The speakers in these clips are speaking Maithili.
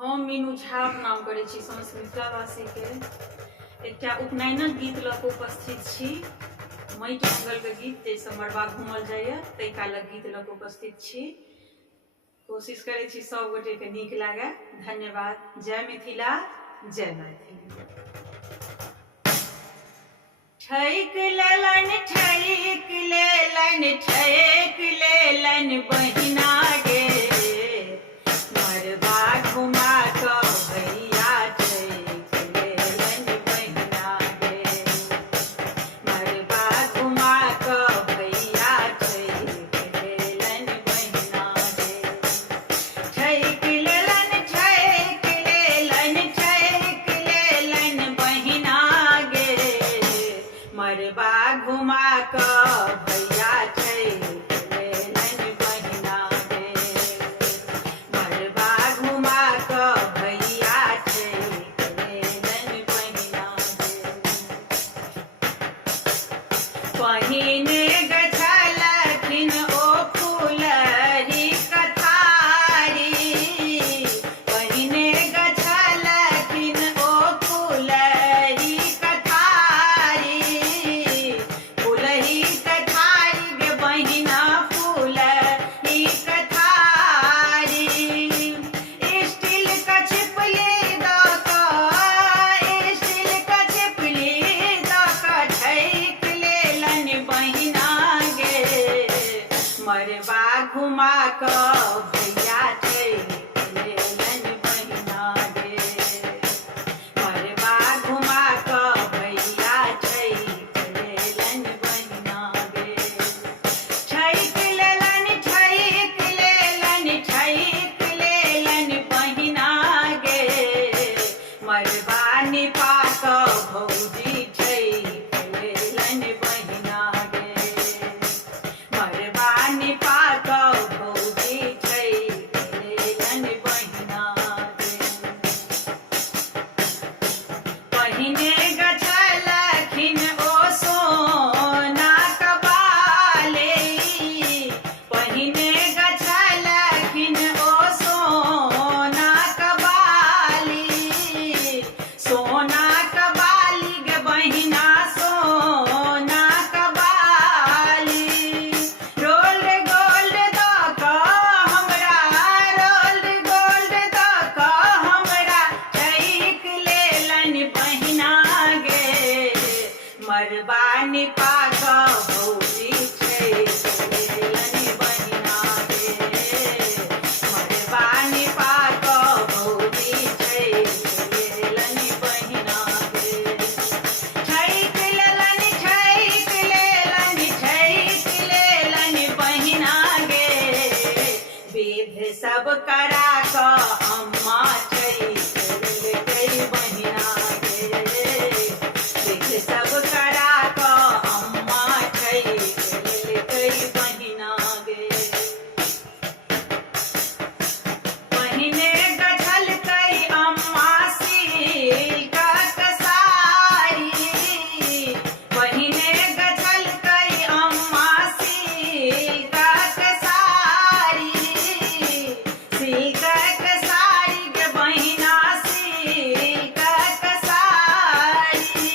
हम मीनू झा नाम करै छी समस्त मिथिलावासी के एकटा उपनयनक गीत लऽ कऽ उपस्थित छी। माटि मंगलके गीत जैसे मड़वा घूमल जाइए ताहि कालक गीत लऽ कऽ उपस्थित छी। कोशिश करै छी सब गोटे के नीक लागे। धन्यवाद। जय मिथिला, जय मैथिली। ठैक लेलन बहिना गे, मरबा घुमा कऽ भैया ठैक लेलन बहिना गे, मरबा घुमा कऽ भैया ठैक लेलन बहिना गे। ठैक लेलन बहिना गे, मरबा घुमा कऽ भैया ठैक लेलन बहिना गे, मरबा घुमा कऽ भैया ठैक लेलन बहिना गे। पहिने गछलखिन ओ फुलरी कथारी, पहिने गछलखिन ओ फुलरी कथारी, फुलही कथारी गे बहिना फुलही कथारी। स्टील का छिपली दऽ कऽ, स्टील का छिपली दऽ कऽ ठैक लेलन बहिना गे, मरबा घुमा कऽ भैया ठैक लेलन बहिना गे, मरबा घुमा कऽ भैया ठैक लेलन बहिना गे। ठैक लेलन बहिना गे, मरबा निपा कऽ भौजी ठैक लेलन बहिना गे, मरबा निपा कऽ भौजी ठैक लेलन बहिना गे। पहिने गछलखिन ओ सोना कबाली, पहिने गछलखिन ओ सोना कबाली, सोना कबाली गे बहिना सोना कबाली। रोल्ड गोल्ड दऽ कऽ हमरा, रोल्ड गोल्ड दऽ कऽ हमरा ठैक लेलन बहिना गे, मरबा निपा कऽ भौजी ठैक लेलन बहिना गे, मरबा निपा कऽ भौजी ठैक लेलन बहिना गे। ठैक लेलन बहिना गे, विध सब करा कऽ अम्मा ठैक लेलकै बहिना गे, विध सब करा कऽ अम्मा ठैक लेलकै बहिना गे। पहिने गछलकै अम्मा सिल्कक साड़ी, पहिने गछलकै अम्मा सिल्कक साड़ी, सिल्कक साड़ी गे बहिना सिल्कक साड़ी।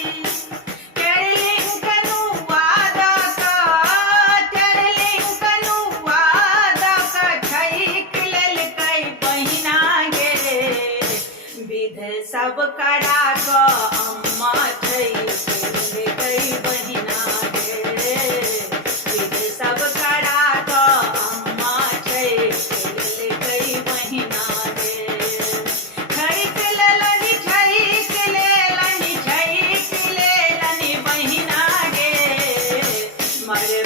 टेरलिंग कनुआ दऽ कऽ, टेरलिंग कनुआ दऽ कऽ ठैक लेलकै बहिना गे, विध सब करा कऽ अम्मा ठैक लेलकै बहिना गे, विध सब करा कऽ अम्मा ठैक लेलकै बहिना गे। ठैक लेलन बहिना गे, मरबा